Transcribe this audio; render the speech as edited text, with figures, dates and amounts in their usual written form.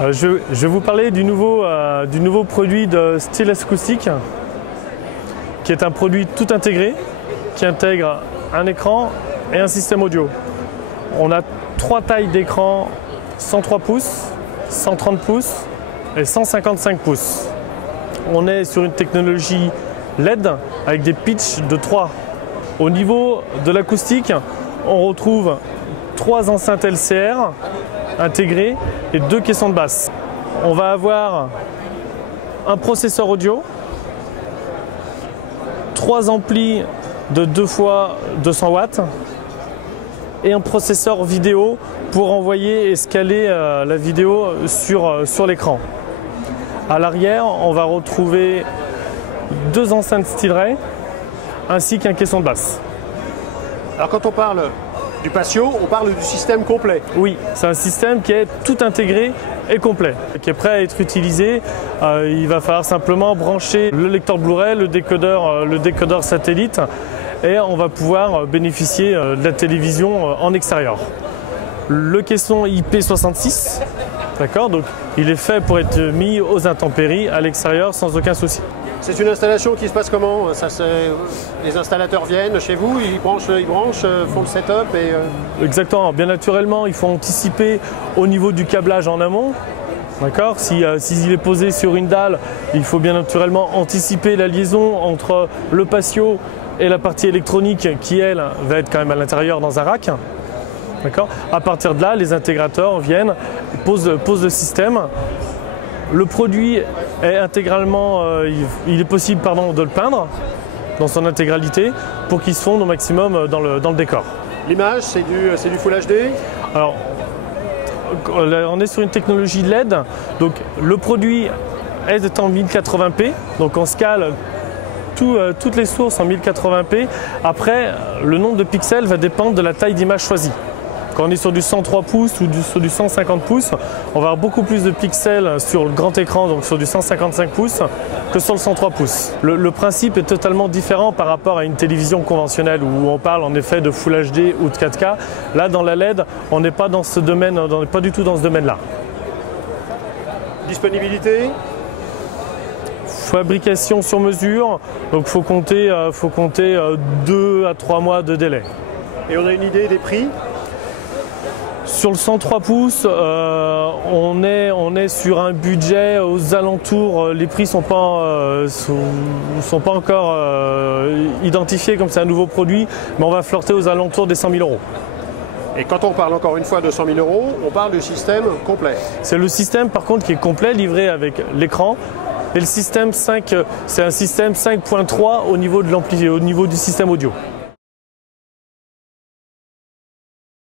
Je vais vous parler du nouveau produit de Steel Acoustic, qui est un produit tout intégré, qui intègre un écran et un système audio. On a 3 tailles d'écran, 103 pouces, 130 pouces et 155 pouces. On est sur une technologie LED avec des pitchs de 3. Au niveau de l'acoustique, on retrouve 3 enceintes LCR intégrées et 2 caissons de basse. On va avoir un processeur audio, 3 amplis de 2 fois 200 watts et un processeur vidéo pour envoyer et scaler la vidéo sur l'écran. À l'arrière, on va retrouver 2 enceintes SteelRay ainsi qu'un caisson de basse. Alors quand on parle du patio, on parle du système complet. Oui, c'est un système qui est tout intégré et complet, qui est prêt à être utilisé. Il va falloir simplement brancher le lecteur Blu-ray, le décodeur satellite, et on va pouvoir bénéficier de la télévision en extérieur. Le caisson IP66, d'accord, donc il est fait pour être mis aux intempéries à l'extérieur sans aucun souci. C'est une installation qui se passe comment? Les installateurs viennent chez vous, ils branchent, font le setup et... Exactement, bien naturellement, il faut anticiper au niveau du câblage en amont. D'accord. S'il est posé sur une dalle, il faut bien naturellement anticiper la liaison entre le patio et la partie électronique qui, elle, va être quand même à l'intérieur dans un rack. D'accord. À partir de là, les intégrateurs viennent, posent le système. Le produit est intégralement, il est possible de le peindre dans son intégralité pour qu'il se fonde au maximum dans le décor. L'image, c'est du Full HD? Alors, on est sur une technologie LED, donc le produit est en 1080p, donc on scale toutes les sources en 1080p. Après, le nombre de pixels va dépendre de la taille d'image choisie. Quand on est sur du 103 pouces ou sur du 150 pouces, on va avoir beaucoup plus de pixels sur le grand écran, donc sur du 155 pouces, que sur le 103 pouces. Le principe est totalement différent par rapport à une télévision conventionnelle où on parle en effet de Full HD ou de 4K. Là, dans la LED, on n'est pas dans ce domaine, on n'est pas du tout dans ce domaine-là. Disponibilité? Fabrication sur mesure, donc faut compter 2 à 3 mois de délai. Et on a une idée des prix? Sur le 103 pouces, on est sur un budget aux alentours, les prix ne sont pas encore identifiés comme c'est un nouveau produit, mais on va flirter aux alentours des 100 000 €. Et quand on parle encore une fois de 100 000 €, on parle du système complet. C'est le système par contre qui est complet, livré avec l'écran. Et le système 5, c'est un système 5.3 au niveau du système audio.